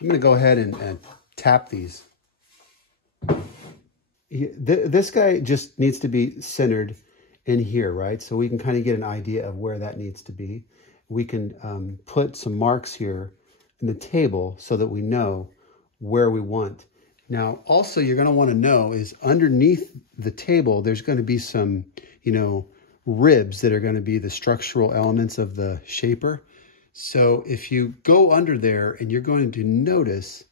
I'm going to go ahead and tap these. This guy just needs to be centered in here, right? So we can kind of get an idea of where that needs to be. We can put some marks here in the table so that we know where we want. Now, also you're going to want to know is underneath the table, there's going to be some, you know, ribs that are going to be the structural elements of the shaper. So if you go under there and you're going to notice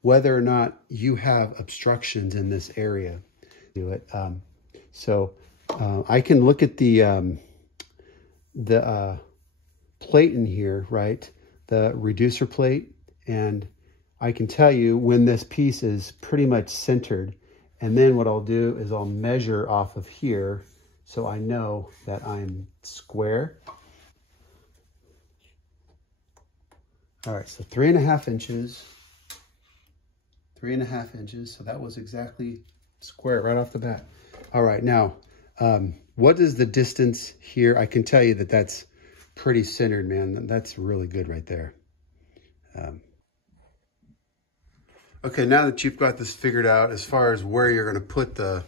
whether or not you have obstructions in this area. Do it. I can look at the plate in here, right? The reducer plate, and I can tell you when this piece is pretty much centered. And then what I'll do is I'll measure off of here so I know that I'm square. All right, so 3.5 inches. 3.5 inches, so that was exactly square right off the bat. All right, now, what is the distance here? I can tell you that that's pretty centered, man. That's really good right there. Okay, now that you've got this figured out as far as where you're gonna put the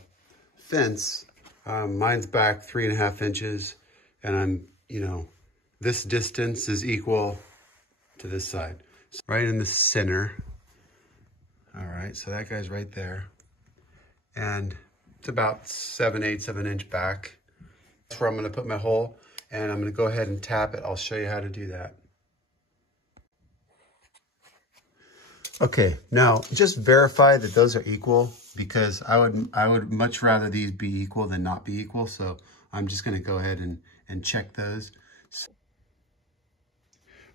fence, mine's back 3.5 inches, and I'm, you know, this distance is equal to this side. So right in the center. All right, so that guy's right there. And it's about 7/8 of an inch back. That's where I'm gonna put my hole, and I'm gonna go ahead and tap it. I'll show you how to do that. Okay, now just verify that those are equal, because I would much rather these be equal than not be equal. So I'm just gonna go ahead and check those.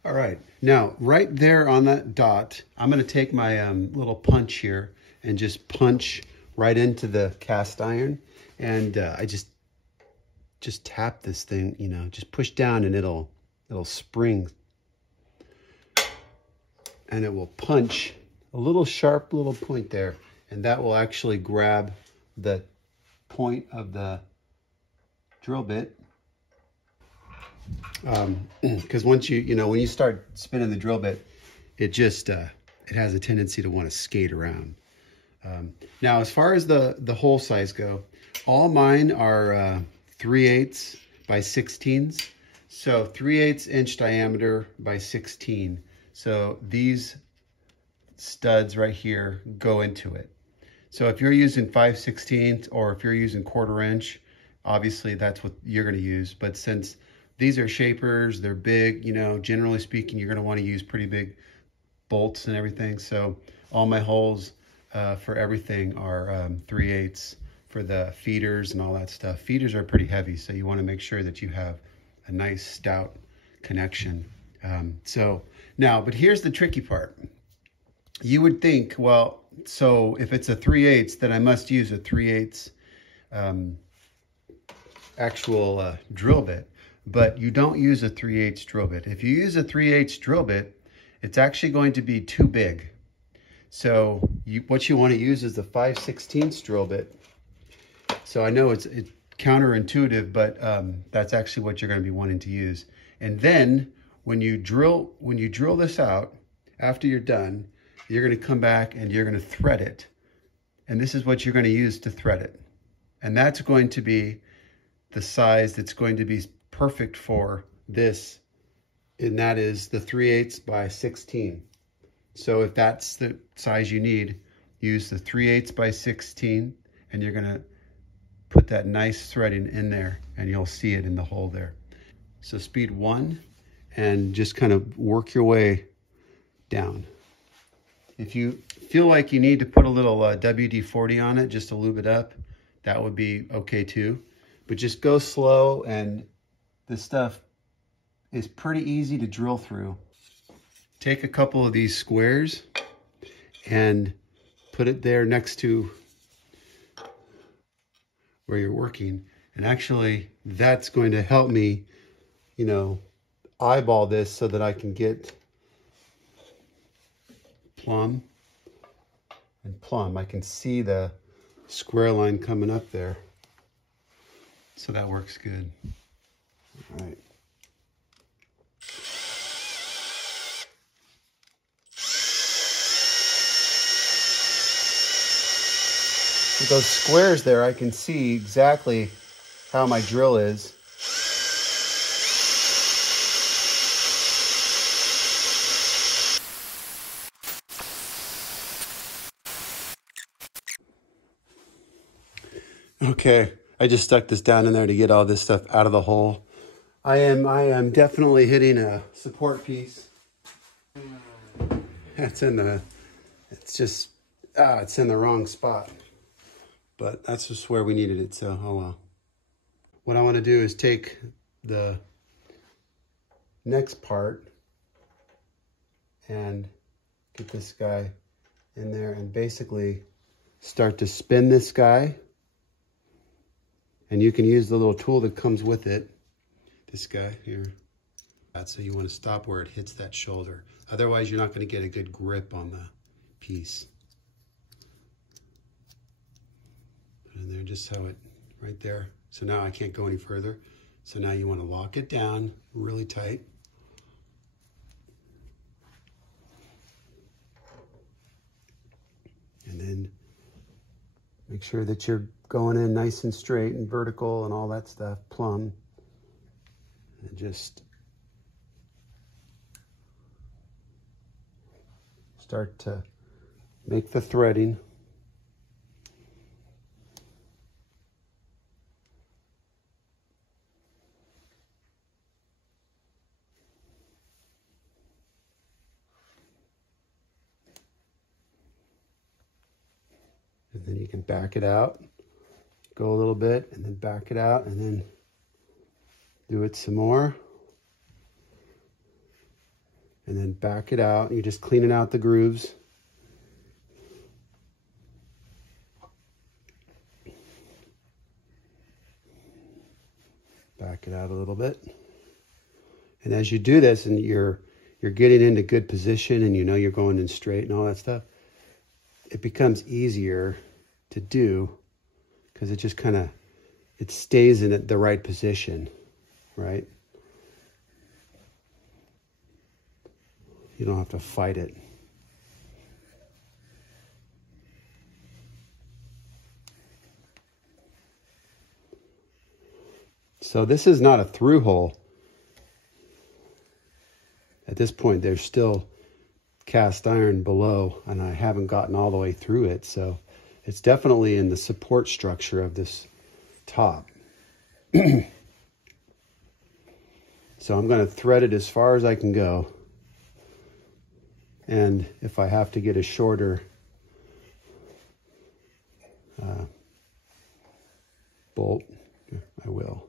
All right, now right there on that dot, I'm gonna take my little punch here and just punch right into the cast iron. And I just tap this thing, you know, just push down and it'll spring. And it will punch a little sharp little point there. And that will actually grab the point of the drill bit. Because once when you start spinning the drill bit, it just, it has a tendency to want to skate around. Now, as far as the hole size go, all mine are 3/8 by 16s. So 3/8 inch diameter by 16. So these studs right here go into it. So if you're using 5/16 or if you're using 1/4 inch, obviously that's what you're going to use. But since these are shapers, they're big, you know, generally speaking, you're going to want to use pretty big bolts and everything. So all my holes for everything are 3/8 for the feeders and all that stuff. Feeders are pretty heavy, so you want to make sure that you have a nice stout connection. But here's the tricky part. You would think, well, so if it's a 3/8, then I must use a 3/8 actual drill bit. But you don't use a 3/8 drill bit. If you use a 3/8 drill bit, it's actually going to be too big. So what you want to use is the 5/16 drill bit. So I know it's counterintuitive, but that's actually what you're going to be wanting to use. And then when you drill this out, after you're done, you're going to come back and you're going to thread it. And this is what you're going to use to thread it. And that's going to be the size that's going to be perfect for this, and that is the 3/8 by 16. So if that's the size you need, use the 3/8 by 16, and you're gonna put that nice threading in there, and you'll see it in the hole there. So speed 1, and just kind of work your way down. If you feel like you need to put a little WD-40 on it just to lube it up, that would be okay too. But just go slow, and this stuff is pretty easy to drill through. Take a couple of these squares and put it there next to where you're working. And actually, that's going to help me, you know, eyeball this so that I can get plumb and plumb. I can see the square line coming up there. So that works good. All right. with those squares there, I can see exactly how my drill is. Okay, I just stuck this down in there to get all this stuff out of the hole. I am definitely hitting a support piece. It's in the wrong spot. But that's just where we needed it, so oh well. What I want to do is take the next part and get this guy in there and basically start to spin this guy. And you can use the little tool that comes with it. This guy here. So you want to stop where it hits that shoulder. Otherwise, you're not going to get a good grip on the piece. Put in there just so it, right there. So now I can't go any further. So now you want to lock it down really tight. And then make sure that you're going in nice and straight and vertical and all that stuff, plumb. And just start to make the threading. And then you can back it out, go a little bit, and then back it out, and then do it some more. And then back it out. You're just cleaning out the grooves. Back it out a little bit. And as you do this, and you're getting into good position, and you know you're going in straight and all that stuff, it becomes easier to do because it just kind of, it stays in the right position, right? You don't have to fight it. So this is not a through hole. At this point, there's still cast iron below, and I haven't gotten all the way through it. So it's definitely in the support structure of this top. So I'm going to thread it as far as I can go. And if I have to get a shorter bolt, I will.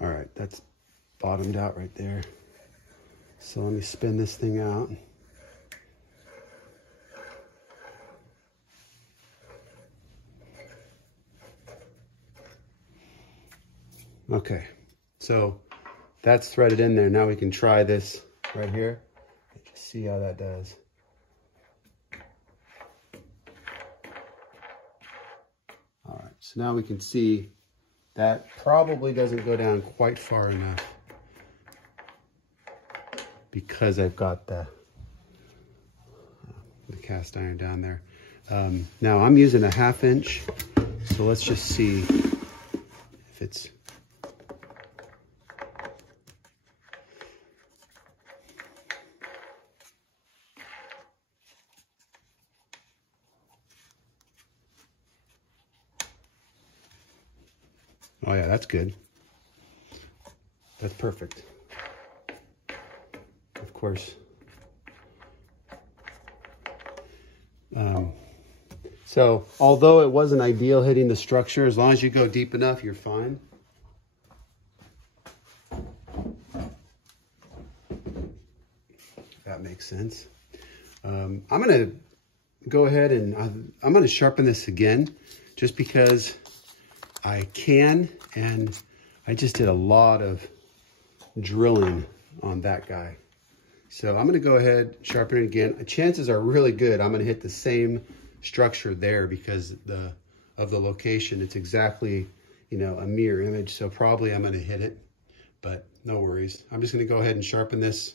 All right, that's bottomed out right there. So let me spin this thing out. Okay, so that's threaded in there. Now we can try this right here. Just see how that does. All right, so now we can see that probably doesn't go down quite far enough because I've got the cast iron down there. Now I'm using a 1/2 inch, so let's just see if it's... Oh yeah, that's good. That's perfect. Of course. So although it wasn't ideal hitting the structure, as long as you go deep enough, you're fine. That makes sense. I'm gonna go ahead and I'm gonna sharpen this again, just because I can, and I just did a lot of drilling on that guy. So I'm gonna go ahead, sharpen it again. Chances are really good I'm gonna hit the same structure there because of the location. It's exactly, you know, a mirror image. So probably I'm gonna hit it, but no worries. I'm just gonna go ahead and sharpen this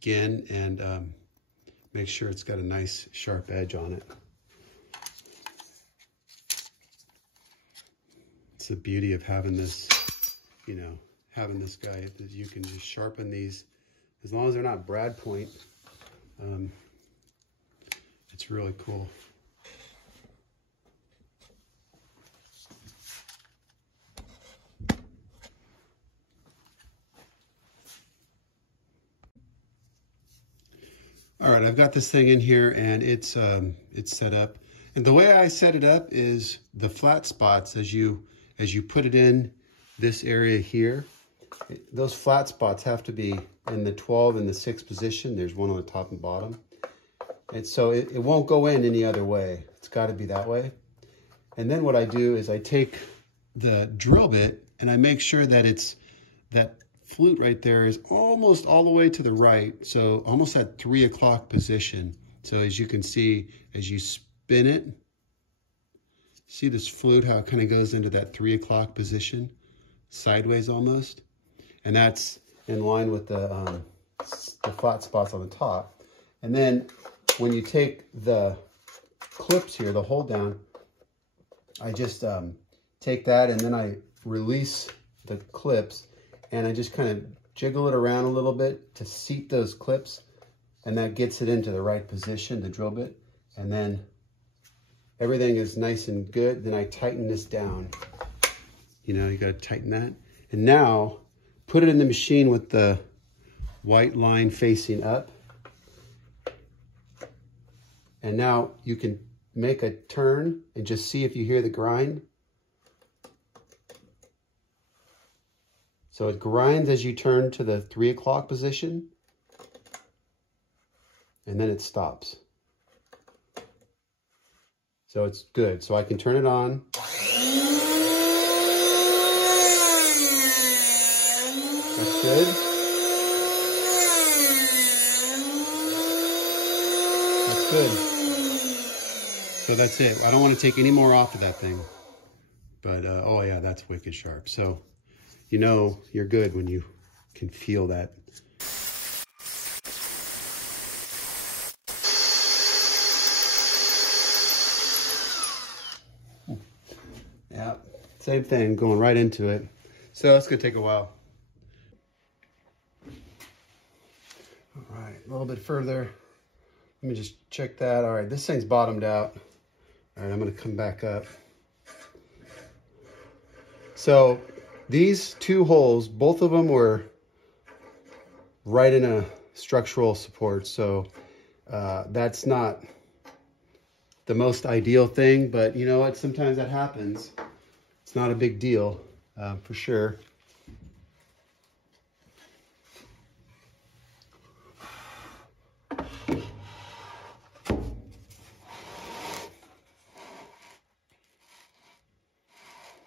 again and make sure it's got a nice sharp edge on it. It's the beauty of having this, you know, having this guy, that you can just sharpen these as long as they're not brad point. It's really cool. All right, I've got this thing in here and it's set up. And the way I set it up is the flat spots, as you put it in this area here, those flat spots have to be in the 12 and the 6 position. There's one on the top and bottom. And so it won't go in any other way. It's got to be that way. And then what I do is I take the drill bit and I make sure that that flute right there is almost all the way to the right. So almost at 3 o'clock position. So as you can see, as you spin it, see this flute, how it kind of goes into that 3 o'clock position, sideways almost. And that's in line with the flat spots on the top. And then when you take the clips here, the hold down, I just take that and then I release the clips and I just kind of jiggle it around a little bit to seat those clips, and that gets it into the right position, the drill bit. And then everything is nice and good. Then I tighten this down. You know, you got to tighten that. And now put it in the machine with the white line facing up. And now you can make a turn and just see if you hear the grind. So it grinds as you turn to the 3 o'clock position, and then it stops. So it's good. So I can turn it on. That's good. That's good. So that's it. I don't want to take any more off of that thing. But, oh yeah, that's wicked sharp. So, you know you're good when you can feel that. Yeah, same thing, going right into it. So it's gonna take a while. All right, a little bit further. Let me just check that. All right, this thing's bottomed out. All right, I'm gonna come back up. So these 2 holes, both of them were right in a structural support. So that's not the most ideal thing, but you know what? Sometimes that happens. It's not a big deal, for sure.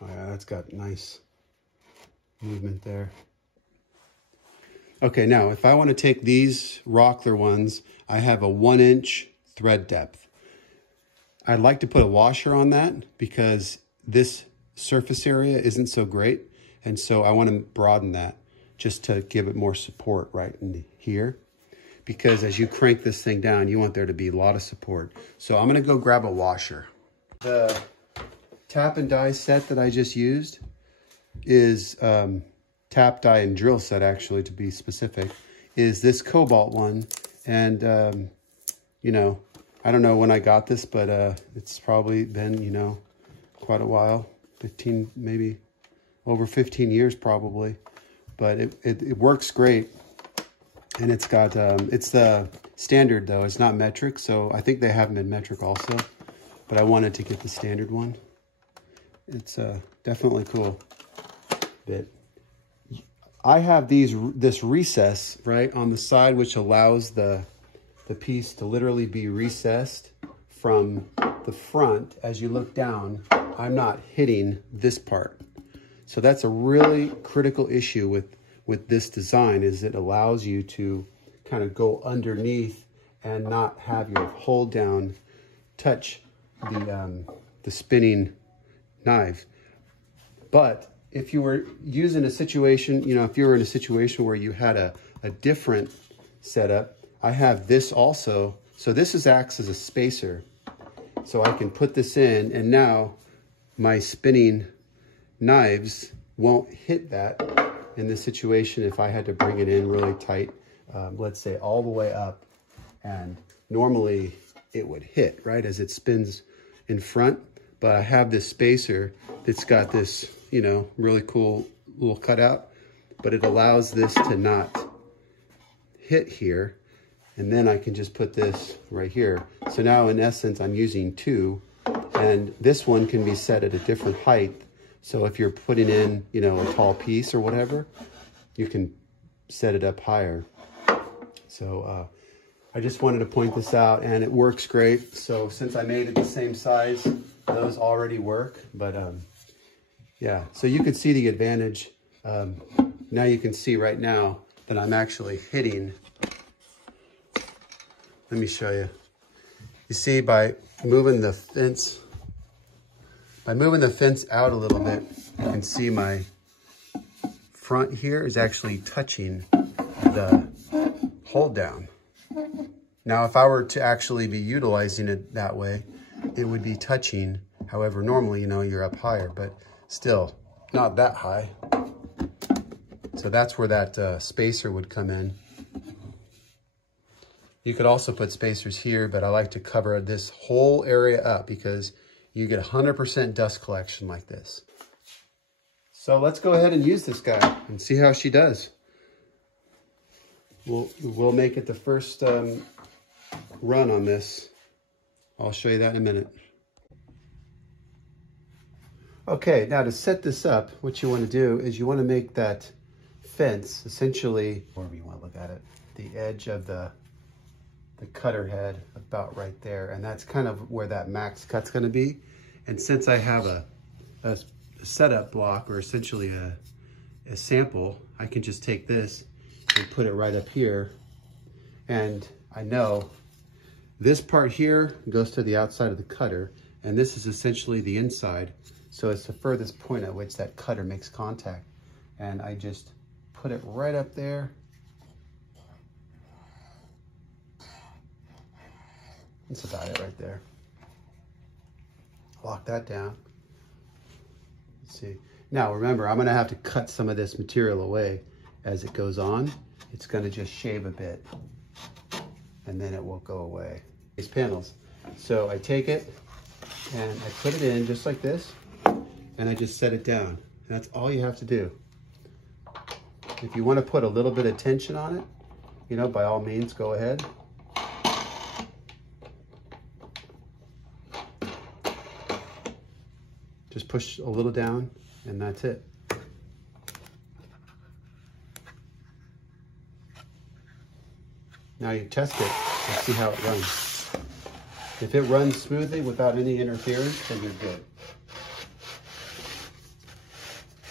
Oh yeah, that's got nice movement there. Okay, now if I want to take these Rockler ones, I have a 1-inch thread depth. I'd like to put a washer on that because this surface area isn't so great, and so I want to broaden that just to give it more support right in here, because as you crank this thing down, you want there to be a lot of support. So I'm going to go grab a washer. The tap and die set that I just used is tap, die, and drill set, actually, to be specific, is this Cobalt one. And, you know, I don't know when I got this, but it's probably been, you know, quite a while, 15, maybe over 15 years probably. But it works great. And it's got, it's the standard though, it's not metric. So I think they have them in metric also, but I wanted to get the standard one. It's definitely cool. Bit. I have this recess right on the side, which allows the piece to literally be recessed from the front. As you look down, I'm not hitting this part. So that's a really critical issue with this design, is it allows you to kind of go underneath and not have your hold down touch the spinning knife. But if you were using a situation, you know, if you were in a situation where you had a different setup, I have this also. So this acts as a spacer. So I can put this in, and now my spinning knives won't hit that in this situation if I had to bring it in really tight, let's say all the way up. And normally it would hit, right, as it spins in front. But I have this spacer that's got this, you know, really cool little cutout, but it allows this to not hit here. And then I can just put this right here. So now in essence, I'm using two, and this one can be set at a different height. So if you're putting in, you know, a tall piece or whatever, you can set it up higher. So I just wanted to point this out, and it works great. So since I made it the same size, those already work. But yeah, so you could see the advantage. Now you can see right now that I'm actually hitting. Let me show you. You see, by moving the fence out a little bit, you can see my front here is actually touching the hold down. Now, if I were to actually be utilizing it that way, it would be touching. However, normally, you know, you're up higher, but still not that high. So that's where that spacer would come in. You could also put spacers here, but I like to cover this whole area up because you get 100% dust collection like this. So let's go ahead and use this guy and see how she does. We'll make it the first run on this. I'll show you that in a minute. Okay, now to set this up, what you want to do is you want to make that fence essentially, however you want to look at it, the edge of the cutter head about right there. And that's kind of where that max cut's going to be. And since I have a setup block, or essentially a sample, I can just take this and put it right up here. And I know this part here goes to the outside of the cutter, and this is essentially the inside. So it's the furthest point at which that cutter makes contact. And I just put it right up there. That's about it right there. Lock that down. Let's see. Now remember, I'm gonna have to cut some of this material away as it goes on. It's gonna just shave a bit, and then it will go away. These panels. So I take it and I put it in just like this, and I just set it down. And that's all you have to do. If you want to put a little bit of tension on it, you know, by all means, go ahead. Just push a little down, and that's it. Now you test it and see how it runs. If it runs smoothly without any interference, then you're good.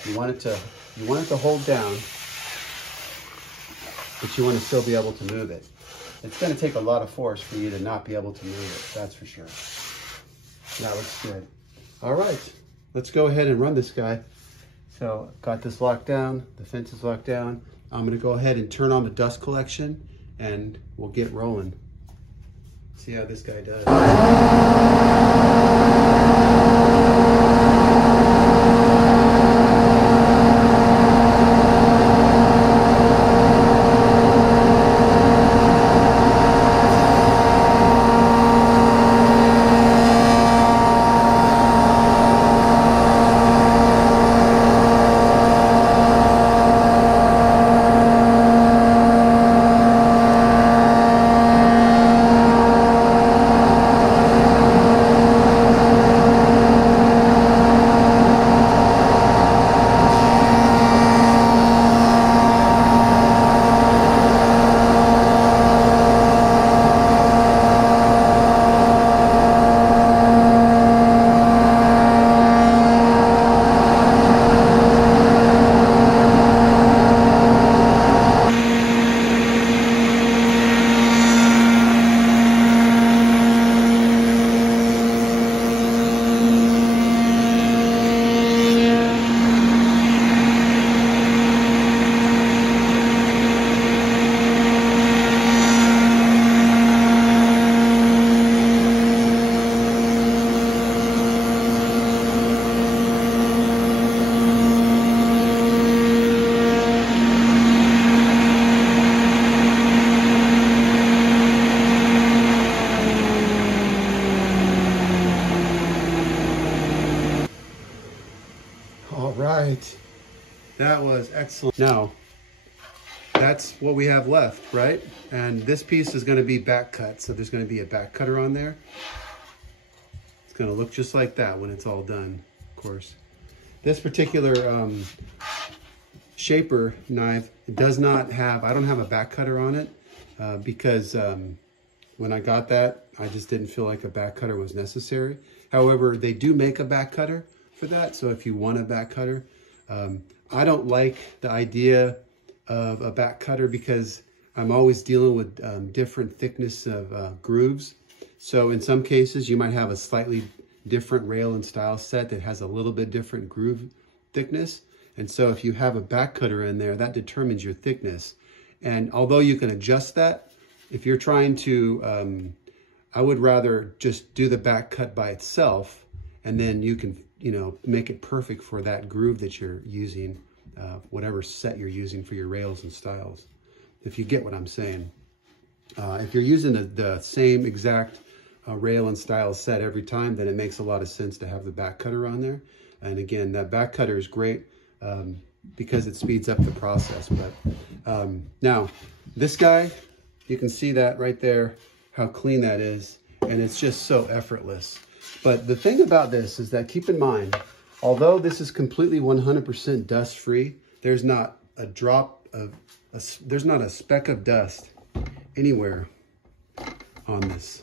You want it to hold down, but you want to still be able to move it. It's going to take a lot of force for you to not be able to move it, that's for sure. That looks good. All right. Let's go ahead and run this guy. So I've got this locked down, the fence is locked down. I'm gonna go ahead and turn on the dust collection, and we'll get rolling. See how this guy does. Excellent. Now, that's what we have left, right? And this piece is going to be back cut. So there's going to be a back cutter on there. It's going to look just like that when it's all done, of course. This particular shaper knife does not have, I don't have a back cutter on it because when I got that, I just didn't feel like a back cutter was necessary. However, they do make a back cutter for that. So if you want a back cutter, I don't like the idea of a back cutter because I'm always dealing with different thickness of grooves. So in some cases, you might have a slightly different rail and style set that has a little bit different groove thickness. And so if you have a back cutter in there, that determines your thickness. And although you can adjust that, if you're trying to, I would rather just do the back cut by itself, and then you can, you know, make it perfect for that groove that you're using, whatever set you're using for your rails and styles, if you get what I'm saying. If you're using the same exact rail and style set every time, then it makes a lot of sense to have the back cutter on there. And again, that back cutter is great because it speeds up the process. But now, this guy, you can see that right there, how clean that is, and it's just so effortless. But the thing about this is that, keep in mind, although this is completely 100% dust-free, there's not a drop of, there's not a speck of dust anywhere on this.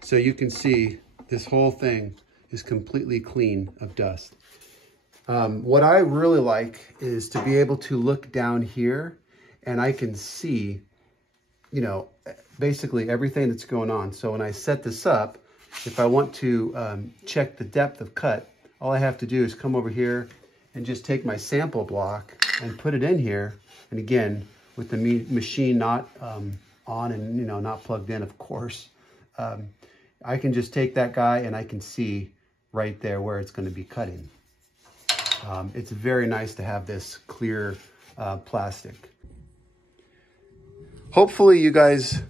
So you can see this whole thing is completely clean of dust. What I really like is to be able to look down here and I can see, you know, basically everything that's going on. So when I set this up, if I want to check the depth of cut, all I have to do is come over here and just take my sample block and put it in here. And again, with the machine not on and, you know, not plugged in, of course, I can just take that guy and I can see right there where it's going to be cutting. It's very nice to have this clear plastic. Hopefully you guys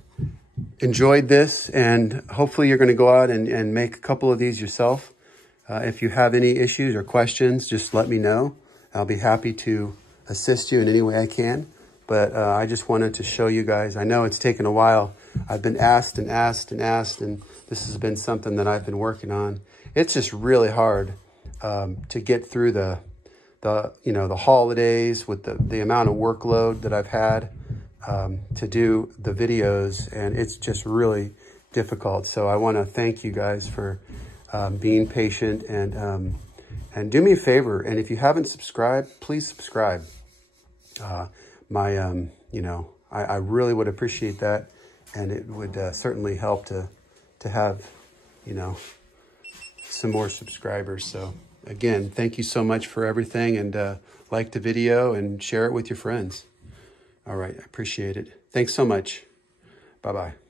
enjoyed this, and hopefully you're going to go out and make a couple of these yourself. If you have any issues or questions, just let me know. I'll be happy to assist you in any way I can. But I just wanted to show you guys. I know it's taken a while. I've been asked and asked and asked, and this has been something that I've been working on. It's just really hard to get through the you know, the holidays with the amount of workload that I've had to do the videos, and it's just really difficult. So I want to thank you guys for being patient, and do me a favor, and if you haven't subscribed, please subscribe. You know, I really would appreciate that, and it would certainly help to have, you know, some more subscribers. So again, thank you so much for everything, and like the video and share it with your friends. All right, I appreciate it. Thanks so much. Bye-bye.